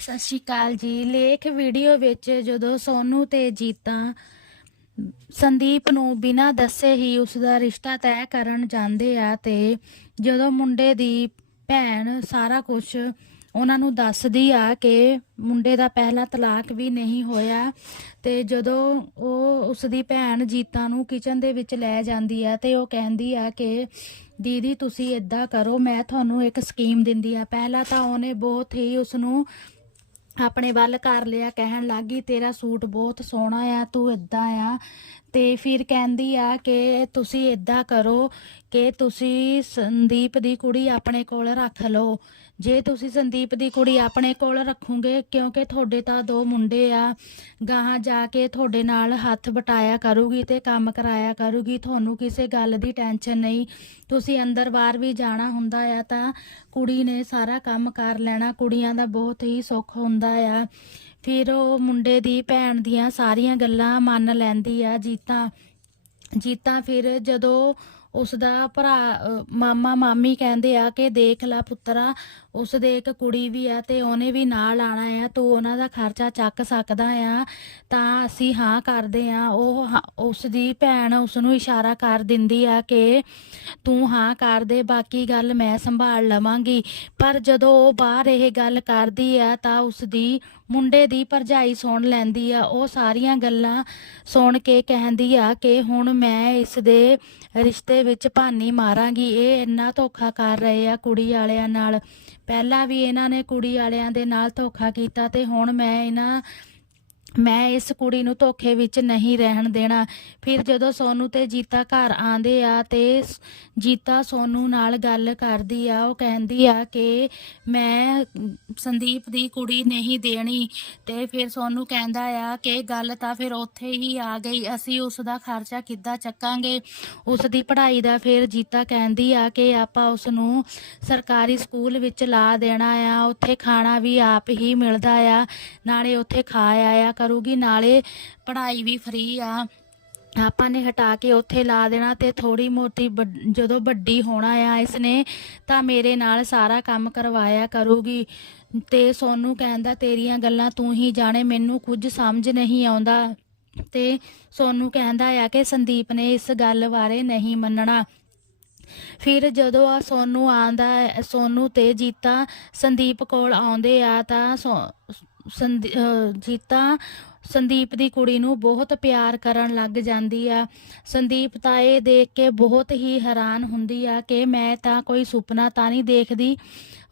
ਸਤਿ ਸ਼੍ਰੀ ਅਕਾਲ ਜੀ। ਲੇਖ ਵੀਡੀਓ ਵਿੱਚ ਜਦੋਂ ਸੋਨੂ ਤੇ ਜੀਤਾ ਸੰਦੀਪ ਨੂੰ ਬਿਨਾਂ ਦੱਸੇ ਹੀ ਉਸ ਦਾ ਰਿਸ਼ਤਾ ਤੈਅ ਕਰਨ ਜਾਂਦੇ ਆ ਤੇ ਜਦੋਂ ਮੁੰਡੇ ਦੀ ਭੈਣ ਸਾਰਾ ਕੁਝ ਉਹਨਾਂ ਨੂੰ ਦੱਸਦੀ ਆ ਕਿ ਮੁੰਡੇ ਦਾ ਪਹਿਲਾ ਤਲਾਕ ਵੀ ਨਹੀਂ ਹੋਇਆ ਤੇ ਜਦੋਂ ਉਹ ਉਸ ਦੀ ਭੈਣ ਜੀਤਾ ਨੂੰ ਕਿਚਨ ਦੇ ਵਿੱਚ ਲੈ ਜਾਂਦੀ ਆ ਤੇ ਉਹ ਕਹਿੰਦੀ ਆ ਕਿ, ਦੀਦੀ, ਤੁਸੀਂ ਇਦਾਂ ਕਰੋ, ਮੈਂ ਤੁਹਾਨੂੰ ਇੱਕ ਸਕੀਮ ਦਿੰਦੀ ਆ। ਪਹਿਲਾਂ ਤਾਂ ਉਹਨੇ ਬਹੁਤ ਹੀ ਉਸ ਨੂੰ ਆਪਣੇ ਵੱਲ ਕਰ ਲਿਆ, ਕਹਿਣ ਲੱਗੀ, ਤੇਰਾ ਸੂਟ ਬਹੁਤ ਸੋਹਣਾ ਆ, ਤੂੰ ਇਦਾਂ ਆ। ਤੇ ਫਿਰ ਕਹਿੰਦੀ ਆ ਕਿ ਤੁਸੀਂ ਇਦਾਂ ਕਰੋ ਕਿ ਤੁਸੀਂ ਸੰਦੀਪ ਦੀ ਕੁੜੀ ਆਪਣੇ ਕੋਲ ਰੱਖ ਲਓ। ਜੇ ਤੁਸੀਂ ਸੰਦੀਪ ਦੀ ਕੁੜੀ ਆਪਣੇ ਕੋਲ ਰੱਖੋਗੇ, ਕਿਉਂਕਿ ਤੁਹਾਡੇ ਤਾਂ ਦੋ ਮੁੰਡੇ ਆ, ਗਾਹਾਂ ਜਾ ਕੇ ਤੁਹਾਡੇ ਨਾਲ ਹੱਥ ਬਟਾਇਆ ਕਰੂਗੀ ਤੇ ਕੰਮ ਕਰਾਇਆ ਕਰੂਗੀ, ਤੁਹਾਨੂੰ ਕਿਸੇ ਗੱਲ ਦੀ ਟੈਨਸ਼ਨ ਨਹੀਂ। ਤੁਸੀਂ ਅੰਦਰ ਬਾਹਰ ਵੀ ਜਾਣਾ ਹੁੰਦਾ ਆ ਤਾਂ ਕੁੜੀ ਨੇ ਸਾਰਾ ਕੰਮ ਕਰ ਲੈਣਾ, ਕੁੜੀਆਂ ਦਾ ਬਹੁਤ ਹੀ ਸੁੱਖ ਹੁੰਦਾ ਆ। ਫਿਰ ਉਹ ਮੁੰਡੇ ਦੀ ਭੈਣ ਦੀਆਂ ਸਾਰੀਆਂ ਗੱਲਾਂ ਮੰਨ ਲੈਂਦੀ ਆ ਜੀਤਾ। ਜੀਤਾ ਫਿਰ ਜਦੋਂ ਉਸ ਦਾ ਭਰਾ ਮਾਮਾ ਮਾਮੀ ਕਹਿੰਦੇ ਆ ਕਿ ਦੇਖ ਲੈ ਪੁੱਤਰਾ, ਉਸ ਦੇ ਇੱਕ ਕੁੜੀ ਵੀ ਆ ਤੇ ਉਹਨੇ ਵੀ ਨਾਲ ਆਣਾ ਆ, ਤੂੰ ਉਹਨਾਂ ਦਾ ਖਰਚਾ ਚੱਕ ਸਕਦਾ ਆ, ਤਾਂ ਅਸੀਂ ਹਾਂ ਕਰਦੇ ਆ। ਉਹ ਹਾਂ- ਉਸ ਦੀ ਭੈਣ ਉਸ ਨੂੰ ਇਸ਼ਾਰਾ ਕਰ ਦਿੰਦੀ ਆ ਕਿ ਤੂੰ ਹਾਂ ਕਰ ਦੇ, ਬਾਕੀ ਗੱਲ ਮੈਂ ਸੰਭਾਲ ਲਵਾਂਗੀ। ਪਰ ਜਦੋਂ ਉਹ ਬਾਹਰ ਇਹ ਗੱਲ ਕਰਦੀ ਆ, ਤਾਂ ਉਸ ਦੀ ਮੁੰਡੇ ਦੀ ਭਰਜਾਈ ਸੁਣ ਲੈਂਦੀ ਆ। ਉਹ ਸਾਰੀਆਂ ਗੱਲਾਂ ਸੁਣ ਕੇ ਕਹਿੰਦੀ ਆ ਕਿ ਹੁਣ ਮੈਂ ਇਸ ਦੇ ਰਿਸ਼ਤੇ ਵਿੱਚ ਭਾਨੀ ਮਾਰਾਂਗੀ, ਇਹ ਇੰਨਾ ਧੋਖਾ ਕਰ ਰਹੇ ਆ ਕੁੜੀ ਵਾਲਿਆਂ ਨਾਲ। ਪਹਿਲਾਂ ਵੀ ਇਹਨਾਂ ਨੇ ਕੁੜੀ ਵਾਲਿਆਂ ਦੇ ਨਾਲ ਧੋਖਾ ਕੀਤਾ ਤੇ ਹੁਣ ਮੈਂ ਇਹਨਾਂ ਮੈਂ ਇਸ ਕੁੜੀ ਨੂੰ ਧੋਖੇ ਵਿੱਚ ਨਹੀਂ ਰਹਿਣ ਦੇਣਾ। ਫਿਰ ਜਦੋਂ ਸੋਨੂ ਤੇ ਜੀਤਾ ਘਰ ਆਂਦੇ ਆ ਤੇ ਜੀਤਾ ਸੋਨੂ ਨਾਲ ਗੱਲ ਕਰਦੀ ਆ, ਉਹ ਕਹਿੰਦੀ ਆ ਕਿ ਮੈਂ ਸੰਦੀਪ ਦੀ ਕੁੜੀ ਨਹੀਂ ਦੇਣੀ। ਤੇ ਫਿਰ ਸੋਨੂ ਕਹਿੰਦਾ ਆ ਕਿ ਗੱਲ ਤਾਂ ਫਿਰ ਉੱਥੇ ਹੀ ਆ ਗਈ, ਅਸੀਂ ਉਸ ਦਾ ਖਰਚਾ ਕਿੱਦਾਂ ਚੱਕਾਂਗੇ? ਉਸ ਦੀ ਪੜ੍ਹਾਈ ਦਾ ਫਿਰ ਜੀਤਾ ਕਹਿੰਦੀ ਆ ਕਿ ਆਪਾਂ ਉਸ ਨੂੰ ਸਰਕਾਰੀ ਸਕੂਲ ਵਿੱਚ ਲਾ ਦੇਣਾ ਆ, ਉੱਥੇ ਖਾਣਾ ਵੀ ਆਪ ਹੀ ਮਿਲਦਾ ਆ, ਨਾਲੇ ਉੱਥੇ ਖਾ ਆਇਆ ਕਰੂਗੀ, ਨਾਲੇ ਪੜ੍ਹਾਈ ਵੀ ਫ੍ਰੀ ਆ। ਆਪਾਂ ਨੇ ਹਟਾ ਕੇ ਉੱਥੇ ਲਾ ਦੇਣਾ ਤੇ ਥੋੜੀ ਮੋਟੀ ਜਦੋਂ ਵੱਡੀ ਹੋਣਾ ਆ ਇਸਨੇ, ਤਾਂ ਮੇਰੇ ਨਾਲ ਸਾਰਾ ਕੰਮ ਕਰਵਾਇਆ ਕਰੂਗੀ। ਤੇ ਸੋਨੂੰ ਕਹਿੰਦਾ, ਤੇਰੀਆਂ ਗੱਲਾਂ ਤੂੰ ਹੀ ਜਾਣੇ, ਮੈਨੂੰ ਕੁਝ ਸਮਝ ਨਹੀਂ ਆਉਂਦਾ। ਤੇ ਸੋਨੂੰ ਕਹਿੰਦਾ ਆ ਕਿ ਸੰਦੀਪ ਨੇ ਇਸ ਗੱਲ ਬਾਰੇ ਨਹੀਂ ਮੰਨਣਾ। ਫਿਰ ਜਦੋਂ ਆ ਸੋਨੂ ਆਂਦਾ ਹੈ- ਤੇ ਜੀਤਾ ਸੰਦੀਪ ਕੋਲ ਆਉਂਦੇ ਆ ਤਾਂ ਸੋ- ਜੀਤਾ, ਸੰਦੀਪ ਦੀ ਕੁੜੀ ਨੂੰ ਬਹੁਤ ਪਿਆਰ ਕਰਨ ਲੱਗ ਜਾਂਦੀ ਆ। ਸੰਦੀਪ ਤਾਂ ਇਹ ਦੇਖ ਕੇ ਬਹੁਤ ਹੀ ਹੈਰਾਨ ਹੁੰਦੀ ਆ ਕਿ ਮੈਂ ਤਾਂ ਕੋਈ ਸੁਪਨਾ ਤਾਂ ਨਹੀਂ ਦੇਖਦੀ।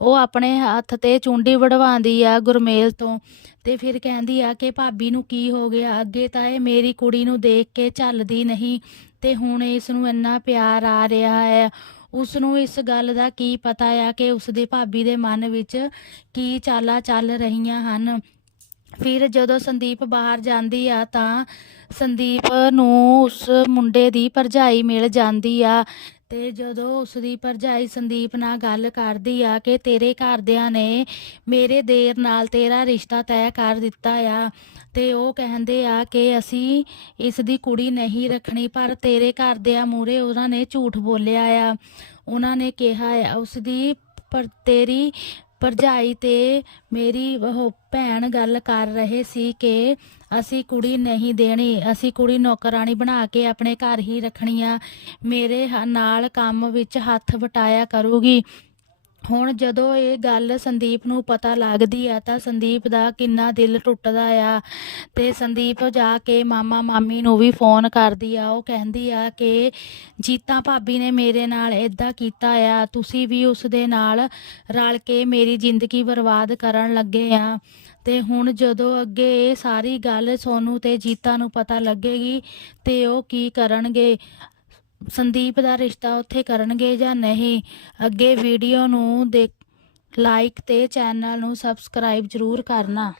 ਉਹ ਆਪਣੇ ਹੱਥ ਤੇ ਚੁੰਡੀ ਵੜਵਾਉਂਦੀ ਆ ਗੁਰਮੇਲ ਤੋਂ ਤੇ ਫਿਰ ਕਹਿੰਦੀ ਆ ਕਿ ਭਾਬੀ ਨੂੰ ਕੀ ਹੋ ਗਿਆ? ਅੱਗੇ ਤਾਂ ਇਹ ਮੇਰੀ ਕੁੜੀ ਨੂੰ ਦੇਖ ਕੇ ਝੱਲਦੀ ਨਹੀਂ ਤੇ ਹੁਣ ਇਸ ਨੂੰ ਇੰਨਾ ਪਿਆਰ ਆ ਰਿਹਾ ਹੈ। ਉਸ ਨੂੰ ਇਸ ਗੱਲ ਦਾ ਕੀ ਪਤਾ ਆ ਕਿ ਉਸ ਦੀ ਭਾਬੀ ਦੇ ਮਨ ਵਿੱਚ ਕੀ ਚਾਲਾਂ ਚੱਲ ਰਹੀਆਂ ਹਨ। ਫਿਰ ਜਦੋਂ ਸੰਦੀਪ ਬਾਹਰ ਜਾਂਦੀ ਆ ਤਾਂ ਸੰਦੀਪ ਨੂੰ ਉਸ ਮੁੰਡੇ ਦੀ ਭਰਜਾਈ ਮਿਲ ਜਾਂਦੀ ਆ। ਤੇ ਜਦੋਂ ਉਸ ਦੀ ਭਰਜਾਈ ਸੰਦੀਪ ਨਾਲ ਗੱਲ ਕਰਦੀ ਆ ਕਿ ਤੇਰੇ ਘਰਦਿਆਂ ਨੇ ਮੇਰੇ ਦੇਰ ਨਾਲ ਤੇਰਾ ਰਿਸ਼ਤਾ ਤੈਅ ਕਰ ਦਿੱਤਾ ਆ, ਤੇ ਉਹ ਕਹਿੰਦੇ ਆ ਕਿ ਅਸੀਂ ਇਸ ਦੀ ਕੁੜੀ ਨਹੀਂ ਰੱਖਣੀ, ਪਰ ਤੇਰੇ ਘਰਦਿਆਂ ਮੂਰੇ ਉਹਨਾਂ ਨੇ ਝੂਠ ਬੋਲਿਆ ਆ। ਉਹਨਾਂ ਨੇ ਕਿਹਾ ਆ ਉਸ ਦੀ ਪਰ ਤੇਰੀ ਭਰਜਾਈ ਤੇ ਮੇਰੀ ਉਹ ਭੈਣ ਗੱਲ ਕਰ ਰਹੇ ਸੀ ਕਿ ਅਸੀਂ ਕੁੜੀ ਨਹੀਂ ਦੇਣੀ, ਅਸੀਂ ਕੁੜੀ ਨੌਕਰਾਨੀ ਬਣਾ ਕੇ ਆਪਣੇ ਘਰ ਹੀ ਰੱਖਣੀ ਆ, ਮੇਰੇ ਨਾਲ ਕੰਮ ਵਿੱਚ ਹੱਥ ਵਟਾਇਆ ਕਰੂਗੀ। ਹੁਣ ਜਦੋਂ ਇਹ ਗੱਲ ਸੰਦੀਪ ਨੂੰ ਪਤਾ ਲੱਗਦੀ ਆ ਤਾਂ ਸੰਦੀਪ ਦਾ ਕਿੰਨਾ ਦਿਲ ਟੁੱਟਦਾ ਆ ਤੇ ਸੰਦੀਪ ਜਾ ਕੇ ਮਾਮਾ ਮਾਮੀ ਨੂੰ ਵੀ ਫੋਨ ਕਰਦੀ ਆ, ਉਹ ਕਹਿੰਦੀ ਆ ਕਿ ਜੀਤਾ ਭਾਬੀ ਨੇ ਮੇਰੇ ਨਾਲ ਇਦਾਂ ਕੀਤਾ ਆ, ਤੁਸੀਂ ਵੀ ਉਸ ਦੇ ਨਾਲ ਰਲ ਕੇ ਮੇਰੀ ਜ਼ਿੰਦਗੀ ਬਰਬਾਦ ਕਰਨ ਲੱਗੇ ਆ। ਤੇ ਹੁਣ ਜਦੋਂ ਅੱਗੇ ਇਹ ਸਾਰੀ ਗੱਲ ਸੋਨੂ ਤੇ ਜੀਤਾ ਨੂੰ ਪਤਾ ਲੱਗੇਗੀ ਤੇ ਉਹ ਕੀ ਕਰਨਗੇ। ਸੰਦੀਪ ਦਾ ਰਿਸ਼ਤਾ ਉੱਥੇ ਕਰਨਗੇ ਜਾਂ ਨਹੀਂ, ਅੱਗੇ ਵੀਡੀਓ ਨੂੰ ਦੇਖ ਲਾਈਕ ਤੇ ਚੈਨਲ ਨੂੰ ਸਬਸਕ੍ਰਾਈਬ ਜ਼ਰੂਰ ਕਰਨਾ।